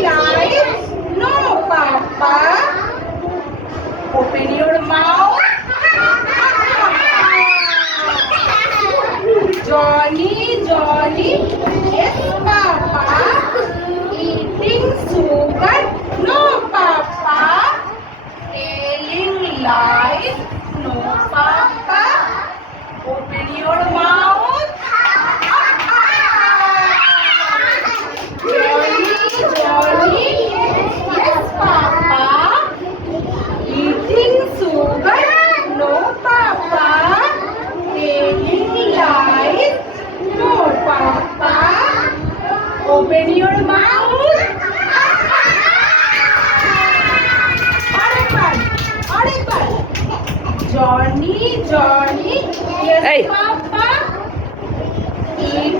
life. No, Papa. Open your mouth. Johnny, Johnny. Yes, Papa. Eating sugar. No, Papa. Telling lies. No, Papa. Open your mouth. Johnny, Johnny. Yes, Papa. Eating sugar. No, Papa. Telling lies. No, Papa. Open your mouth. আরেকবার Johnny, Johnny, yes, Hey. Papa. Eat